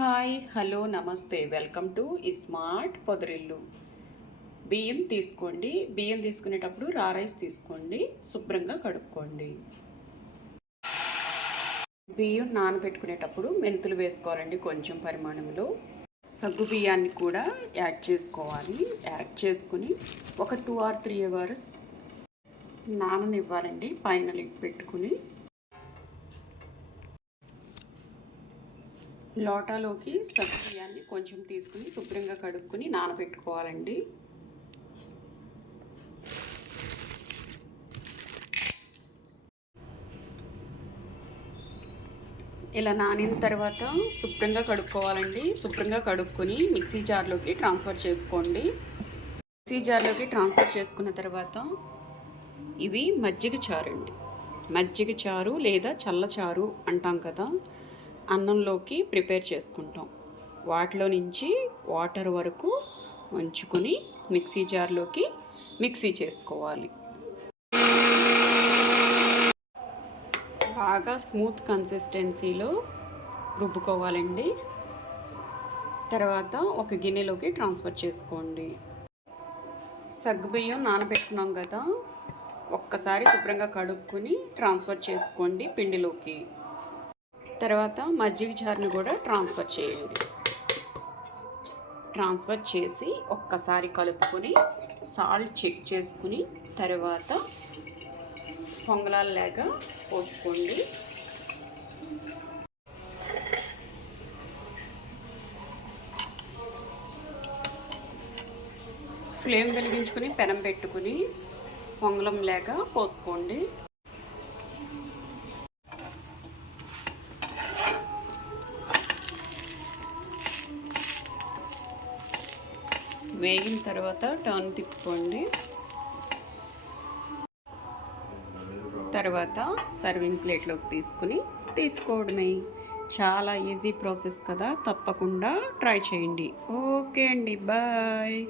Hi hello నమస్తే. Welcome to smart పొదరిల్లు. బియ్యం తీసుకోండి. బియ్యం తీసుకునేటప్పుడు రా రైస్ తీసుకోండి. శుభ్రంగా కడుక్కోండి. బియ్యం నానబెట్టుకునేటప్పుడు మెంతులు వేసుకోవాలండి కొంచెం పరిమాణంలో. సగ్గు బియ్యాన్ని కూడా యాడ్ చేసుకోవాలి. యాడ్ చేసుకుని ఒక టూ ఆర్ త్రీ అవర్స్ నాననివ్వాలండి. పైన లిడ్ పెట్టుకుని లోటాలోకి సగ్గుబియ్యాన్ని కొంచెం తీసుకుని శుభ్రంగా కడుక్కొని నానబెట్టుకోవాలండి. ఇలా నానిన తర్వాత శుభ్రంగా కడుక్కోవాలండి. శుభ్రంగా కడుక్కొని మిక్సీ జార్లోకి ట్రాన్స్ఫర్ చేసుకోండి. మిక్సీ జార్లోకి ట్రాన్స్ఫర్ చేసుకున్న తర్వాత ఇవి మజ్జిగ చారు అండి. మజ్జిగ చారు లేదా చల్ల చారు అంటాం కదా అన్నంలోకి ప్రిపేర్ చేసుకుంటాం. వాటిలో నుంచి వాటర్ వరకు ఉంచుకొని మిక్సీ జార్లోకి మిక్సీ చేసుకోవాలి. బాగా స్మూత్ కన్సిస్టెన్సీలో రుబ్బుకోవాలండి. తర్వాత ఒక గిన్నెలోకి ట్రాన్స్ఫర్ చేసుకోండి. సగ్గుబియ్యం నానబెట్టుకున్నాం కదా ఒక్కసారి శుభ్రంగా కడుక్కొని ట్రాన్స్ఫర్ చేసుకోండి పిండిలోకి. తర్వాత మజ్జిగ జార్ని కూడా ట్రాన్స్ఫర్ చేయండి. ట్రాన్స్ఫర్ చేసి ఒక్కసారి కలుపుకొని సాల్ట్ చెక్ చేసుకుని తర్వాత పొంగలాల్లాగా పోసుకోండి. ఫ్లేమ్ వెలిగించుకొని పెనం పెట్టుకుని పొంగలం లేక పోసుకోండి. వేగిన తర్వాత టర్న్ తిప్పుకోండి. తర్వాత సర్వింగ్ ప్లేట్లోకి తీసుకుని తీసుకోవడమే. చాలా ఈజీ ప్రాసెస్ కదా తప్పకుండా ట్రై చేయండి. ఓకే అండి బాయ్.